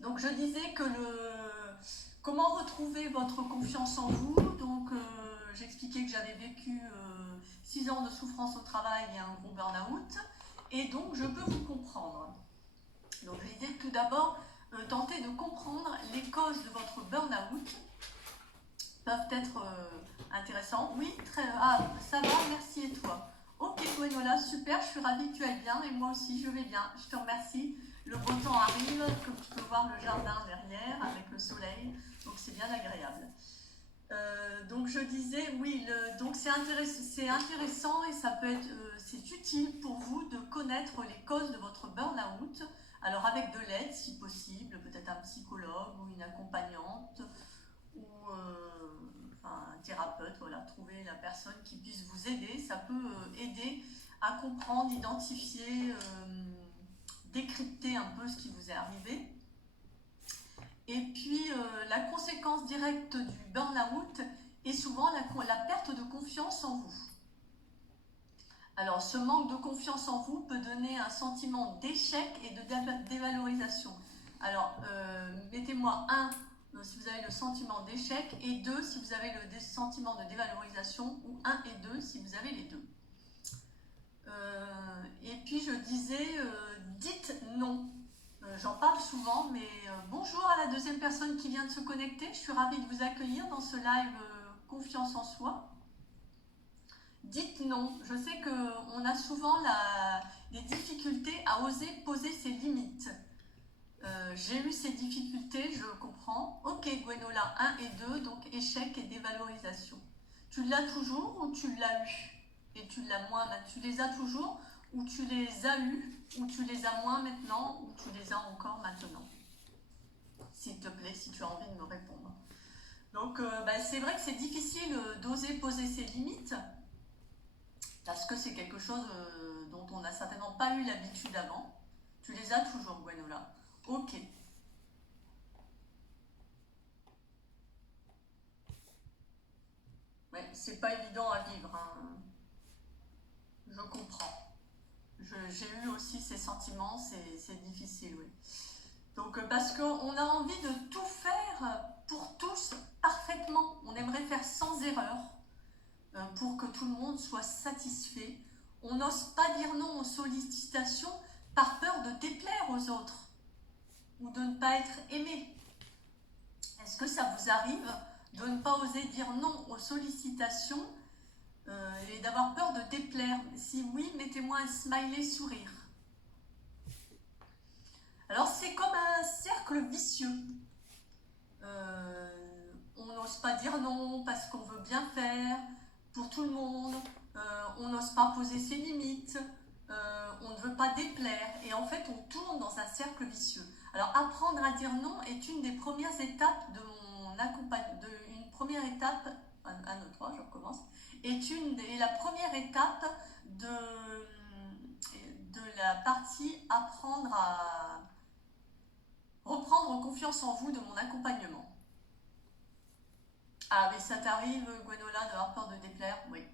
Donc je disais que comment retrouver votre confiance en vous. Donc j'expliquais que j'avais vécu 6 ans de souffrance au travail et un gros burn-out. Et donc je peux vous comprendre. Donc je disais tout d'abord, tenter de comprendre les causes de votre burn-out peuvent être intéressants. Oui, ça va, merci et toi? Ok Gwenola, super, je suis ravie que tu ailles bien et moi aussi je vais bien, je te remercie. Le beau temps arrive, comme tu peux voir le jardin derrière avec le soleil, donc c'est bien agréable. Donc je disais, oui, donc c'est intéressant et ça peut être, c'est utile pour vous de connaître les causes de votre burn-out. Alors avec de l'aide si possible, peut-être un psychologue ou une accompagnante ou un thérapeute, voilà, trouver la personne qui puisse vous aider. Ça peut aider à comprendre, identifier, décrypter un peu ce qui vous est arrivé. Et puis la conséquence directe du burn-out est souvent la perte de confiance en vous. Alors ce manque de confiance en vous peut donner un sentiment d'échec et de dévalorisation. Alors mettez-moi 1 si vous avez le sentiment d'échec et 2 si vous avez le sentiment de dévalorisation, ou 1 et 2 si vous avez les deux. Et puis je disais, dites non. J'en parle souvent, mais bonjour à la deuxième personne qui vient de se connecter. Je suis ravie de vous accueillir dans ce live Confiance en soi. Dites non. Je sais qu'on a souvent des difficultés à oser poser ses limites. J'ai eu ces difficultés, je comprends. Ok, Gwenola, 1 et 2, donc échec et dévalorisation. Tu l'as toujours ou tu l'as eu? Et tu l'as moins, tu les as toujours ou tu les as eu, ou tu les as moins maintenant, ou tu les as encore maintenant? S'il te plaît, si tu as envie de me répondre. Donc c'est vrai que c'est difficile d'oser poser ses limites, parce que c'est quelque chose dont on n'a certainement pas eu l'habitude avant. Tu les as toujours, Gwenola. Ok. Ouais, c'est pas évident à vivre, hein. Je comprends. J'ai eu aussi ces sentiments, c'est difficile, oui. Donc parce qu'on a envie de tout faire pour tous parfaitement. On aimerait faire sans erreur pour que tout le monde soit satisfait. On n'ose pas dire non aux sollicitations par peur de déplaire aux autres ou de ne pas être aimé. Est-ce que ça vous arrive de ne pas oser dire non aux sollicitations et d'avoir peur de déplaire? Si oui, mettez-moi un smiley sourire. Alors c'est comme un cercle vicieux. On n'ose pas dire non parce qu'on veut bien faire pour tout le monde. On n'ose pas poser ses limites. On ne veut pas déplaire. Et en fait, on tourne dans un cercle vicieux. Alors apprendre à dire non est une des premières étapes de mon accompagnement. Une première étape, 1, 2, 3, je recommence, est la première étape de la partie apprendre à reprendre confiance en vous de mon accompagnement. Ah, mais ça t'arrive, Gwenola, d'avoir peur de déplaire? Oui.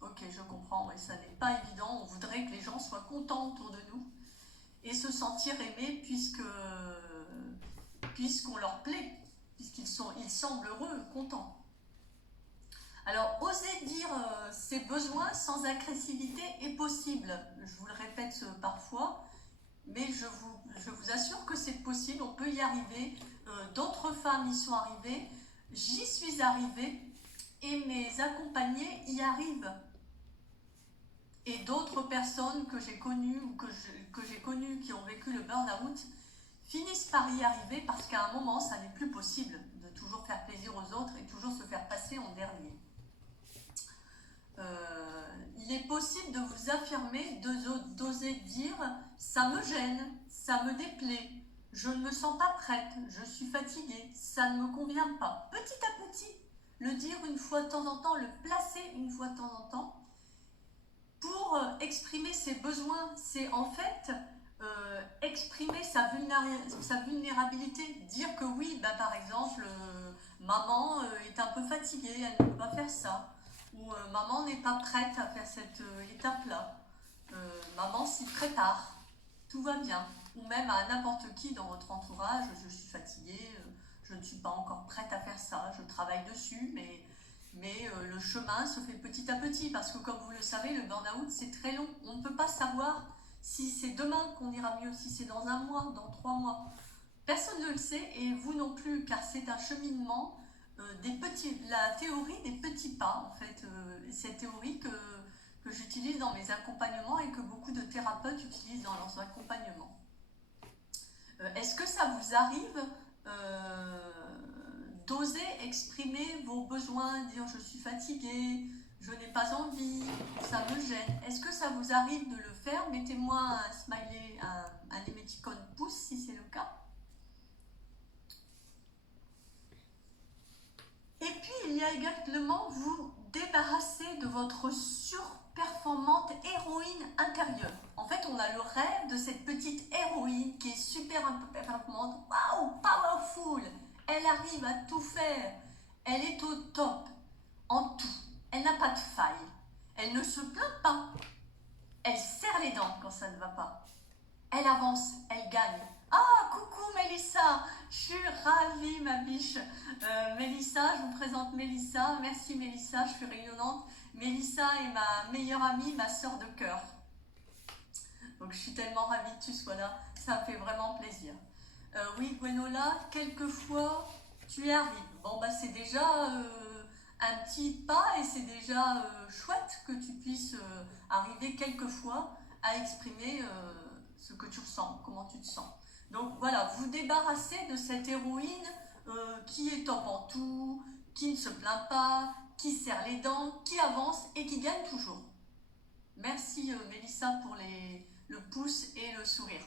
Ok, je comprends, oui, ça n'est pas évident. On voudrait que les gens soient contents autour de nous et se sentir aimés puisqu'on leur plaît, puisqu'ils semblent heureux, contents. Alors, oser dire ses besoins sans agressivité est possible. Je vous le répète parfois, mais je vous assure que c'est possible, on peut y arriver. D'autres femmes y sont arrivées, j'y suis arrivée et mes accompagnés y arrivent. Et d'autres personnes que j'ai connues ou que j'ai connues qui ont vécu le burn-out finissent par y arriver parce qu'à un moment, ça n'est plus possible de toujours faire plaisir aux autres et toujours se faire passer en dernier. Il est possible de vous affirmer, d'oser dire « ça me gêne, ça me déplaît, je ne me sens pas prête, je suis fatiguée, ça ne me convient pas ». Petit à petit, le dire une fois de temps en temps, le placer une fois de temps en temps, pour exprimer ses besoins. C'est en fait exprimer sa vulnérabilité, dire que oui, par exemple, maman est un peu fatiguée, elle ne peut pas faire ça. Ou maman n'est pas prête à faire cette étape-là. Maman s'y prépare. Tout va bien. ou même à n'importe qui dans votre entourage, je suis fatiguée, je ne suis pas encore prête à faire ça, je travaille dessus, mais le chemin se fait petit à petit, parce que comme vous le savez, le burn-out c'est très long, on ne peut pas savoir si c'est demain qu'on ira mieux, si c'est dans un mois, dans 3 mois. Personne ne le sait et vous non plus, car c'est un cheminement, la théorie des petits pas, en fait, cette théorie que j'utilise dans mes accompagnements et que beaucoup de thérapeutes utilisent dans leurs accompagnements. Est-ce que ça vous arrive d'oser exprimer vos besoins, dire je suis fatiguée, je n'ai pas envie, ça me gêne? Est-ce que ça vous arrive de le faire? Mettez-moi un smiley, un émoticône pouce si c'est le cas. Et puis, il y a également vous débarrasser de votre surperformante héroïne intérieure. En fait, on a le rêve de cette petite héroïne qui est super performante. Waouh, powerful! Elle arrive à tout faire. Elle est au top en tout. Elle n'a pas de faille. Elle ne se plaint pas. Elle serre les dents quand ça ne va pas. Elle avance, elle gagne. Ah, coucou Mélissa, je suis ravie ma biche. Mélissa, je vous présente Mélissa. Merci Mélissa, je suis rayonnante. Mélissa est ma meilleure amie, ma sœur de cœur. Donc je suis tellement ravie que tu sois là, ça me fait vraiment plaisir. Oui Gwenola, quelquefois tu y arrives. Bon bah c'est déjà un petit pas et c'est déjà chouette que tu puisses arriver quelquefois à exprimer ce que tu ressens, comment tu te sens. Donc voilà, vous débarrassez de cette héroïne qui est top en tout, qui ne se plaint pas, qui serre les dents, qui avance et qui gagne toujours. Merci Mélissa pour le pouce et le sourire,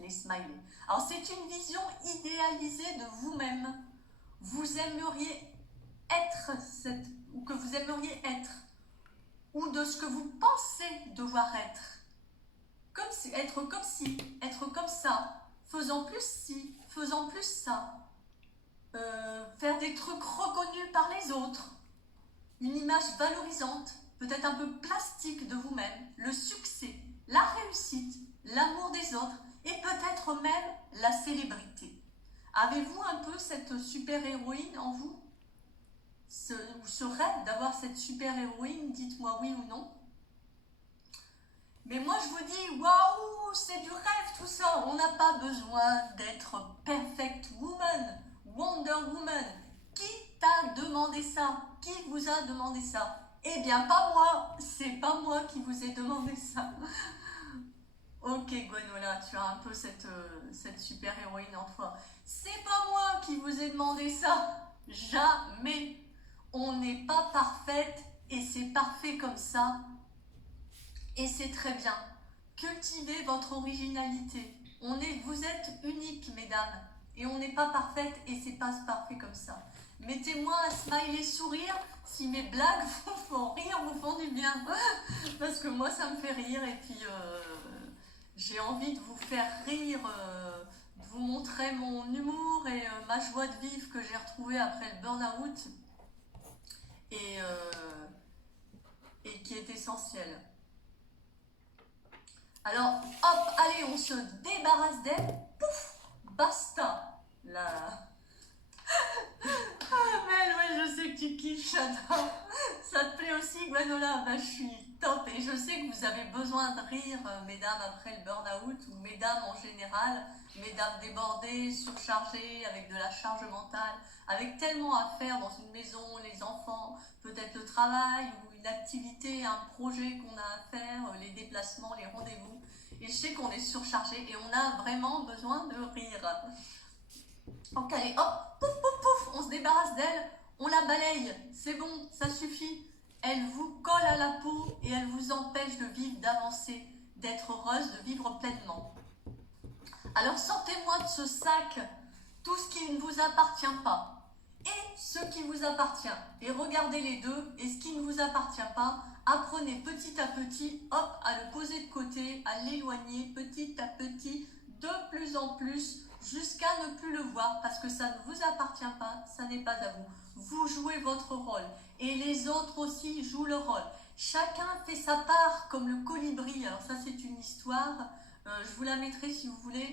les smileys. Alors c'est une vision idéalisée de vous-même. Vous aimeriez être ou que vous aimeriez être, ou de ce que vous pensez devoir être. Comme si, être comme ça, faisant plus ci, faisant plus ça, faire des trucs reconnus par les autres, une image valorisante, peut-être un peu plastique de vous-même, le succès, la réussite, l'amour des autres et peut-être même la célébrité. Avez-vous un peu cette super-héroïne en vous? Ce rêve d'avoir cette super-héroïne, dites-moi oui ou non. Mais moi je vous dis, waouh, c'est du rêve tout ça. On n'a pas besoin d'être perfect woman, Wonder Woman. Qui t'a demandé ça? Qui vous a demandé ça? Eh bien pas moi, c'est pas moi qui vous ai demandé ça. Ok Gwenola, tu as un peu cette super héroïne en toi. C'est pas moi qui vous ai demandé ça. Jamais. On n'est pas parfaite et c'est parfait comme ça. Et c'est très bien. Cultivez votre originalité. Vous êtes unique, mesdames. Et on n'est pas parfaite et c'est pas parfait comme ça. Mettez-moi un smiley sourire si mes blagues vous font rire, vous font du bien. Parce que moi, ça me fait rire. Et puis, j'ai envie de vous faire rire, de vous montrer mon humour et ma joie de vivre que j'ai retrouvée après le burn-out. Et qui est essentielle. Alors, hop, allez, on se débarrasse d'elle. Pouf, basta. Là. Ah, Mel, ouais, je sais que tu kiffes, j'adore. Ça te plaît aussi, Gwenola? Bah, je suis top. Et je sais que vous avez besoin de rire, mesdames, après le burn-out, ou mesdames en général, mesdames débordées, surchargées, avec de la charge mentale, avec tellement à faire dans une maison, les enfants, peut-être le travail, ou une activité, un projet qu'on a à faire, les déplacements, les rendez-vous. Et je sais qu'on est surchargé et on a vraiment besoin de rire. Donc allez, hop, pouf, pouf, pouf, on se débarrasse d'elle, on la balaye, c'est bon, ça suffit. Elle vous colle à la peau et elle vous empêche de vivre, d'avancer, d'être heureuse, de vivre pleinement. Alors sortez-moi de ce sac tout ce qui ne vous appartient pas et ce qui vous appartient. Et regardez les deux, et ce qui ne vous appartient pas, apprenez petit à petit, hop, à le poser de côté, à l'éloigner petit à petit, de plus en plus, jusqu'à ne plus le voir, parce que ça ne vous appartient pas, ça n'est pas à vous. Vous jouez votre rôle, et les autres aussi jouent leur rôle. Chacun fait sa part, comme le colibri. Alors ça, c'est une histoire Je vous la mettrai si vous voulez.